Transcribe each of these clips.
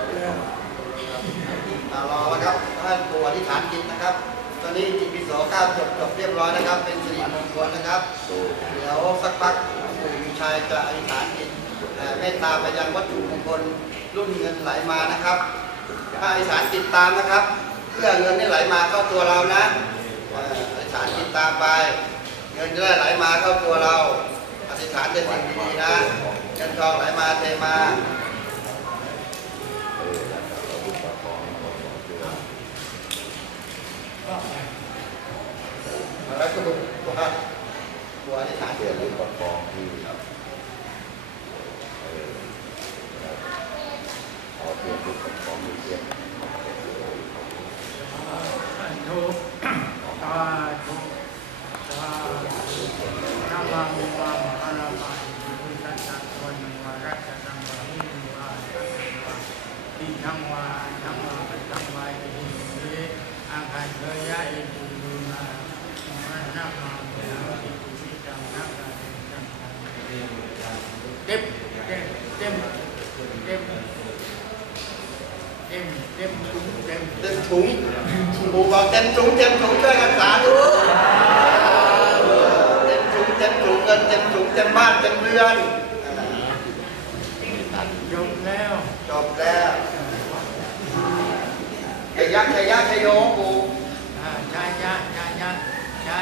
บแล้วรอนะครับท่านปู่อธิษฐานจิตนะครับตอนนี้จิตปิโส9 จบเรียบร้อยนะครับเป็นสิริมงคลนะครับเดี๋ยวสักพักปู่มีชัยจะอธิษฐานจิตเมตตาไปยังวัตถุมงคลรุ่นเงินไหลมานะครับถ้าอธิษฐานจิตตามนะครับเพื่อเงินได้ไหลมาเข้าตัวเรานะอธิษฐานจิตตามไปเงินจะได้ไหลมาเข้าตัวเราอธิษฐานเป็นสิ่งดีๆนะเงินทองไหลมาเทมาแล้วก็ว่าบัวอธิษฐานเพื่อลูกประคองที่เอาเพื่อลูกประคองเยี่ยมทุกตาทุกตานามังวะมะระบายุตัสสะวันวะรัตตังวะหิวะติทังวะธัมมาปัตตังวะอิหิอาคันเทยะอิปุรุนานามาเวนะอิปุริตังนาคาตังเต็มเต็มเต็มเต็มเต็มถุงเต็มถุงปู่บอกเต็มถุงช่วยกันสาธุเต็มถุงเงินเต็มถุงเต็มบ้านเต็มเรือนจบแล้วชัยยะชัยโยปู่ชัยยะชั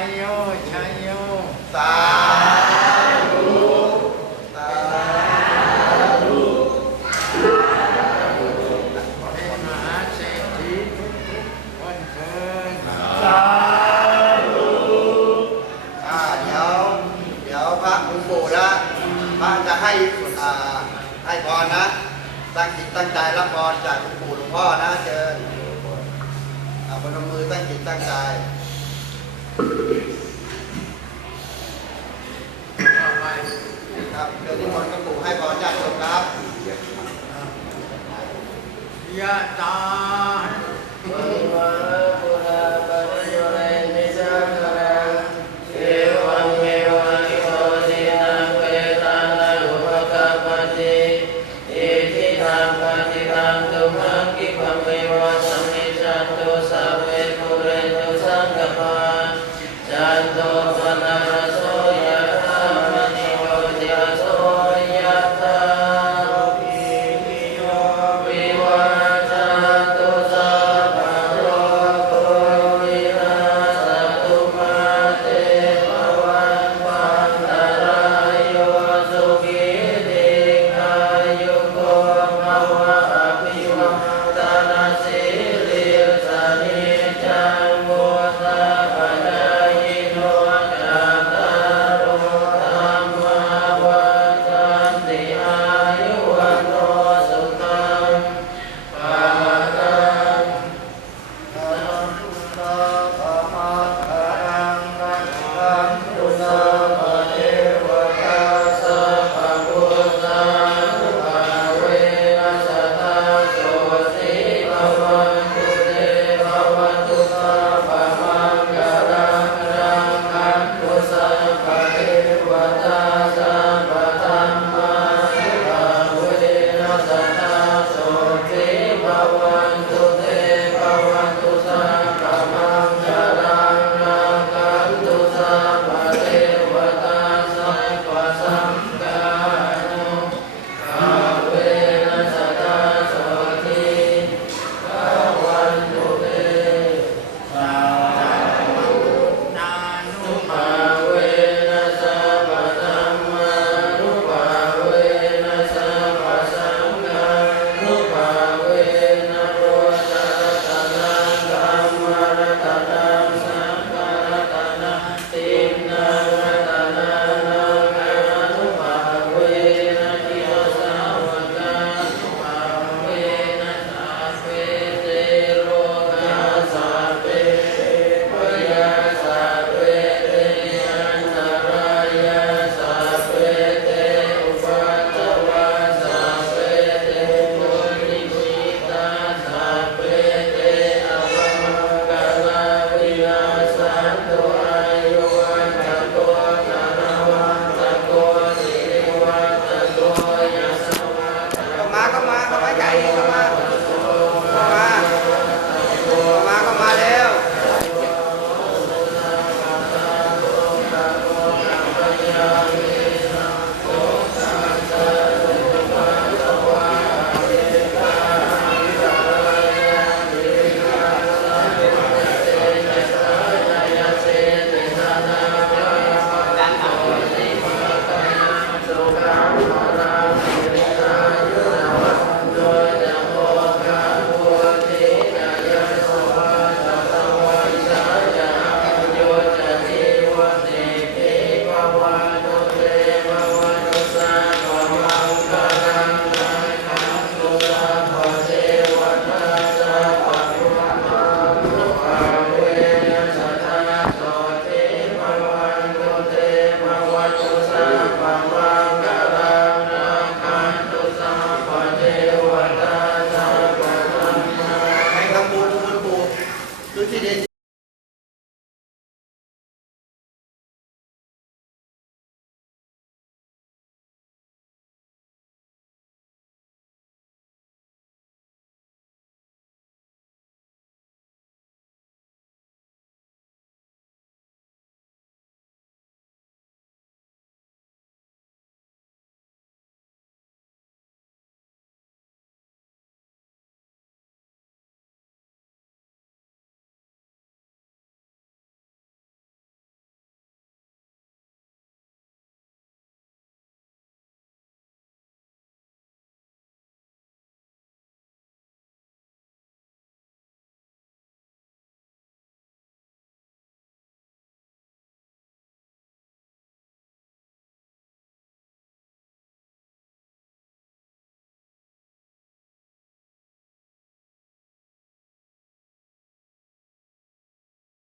ยโยสาธุเป็นมหาเศรษฐีวันเชิญเดี๋ยวพระคุณปู่นะพระจะให้พรนะตั้งจิตตั้งใจรับพรจากคุณปู่หลวงพ่อนะเชิญพนมมือตั้งจิตตั้งใจครับเดี๋ยวนิมนต์คุณปู่ให้พรญาติโยมครับยะตา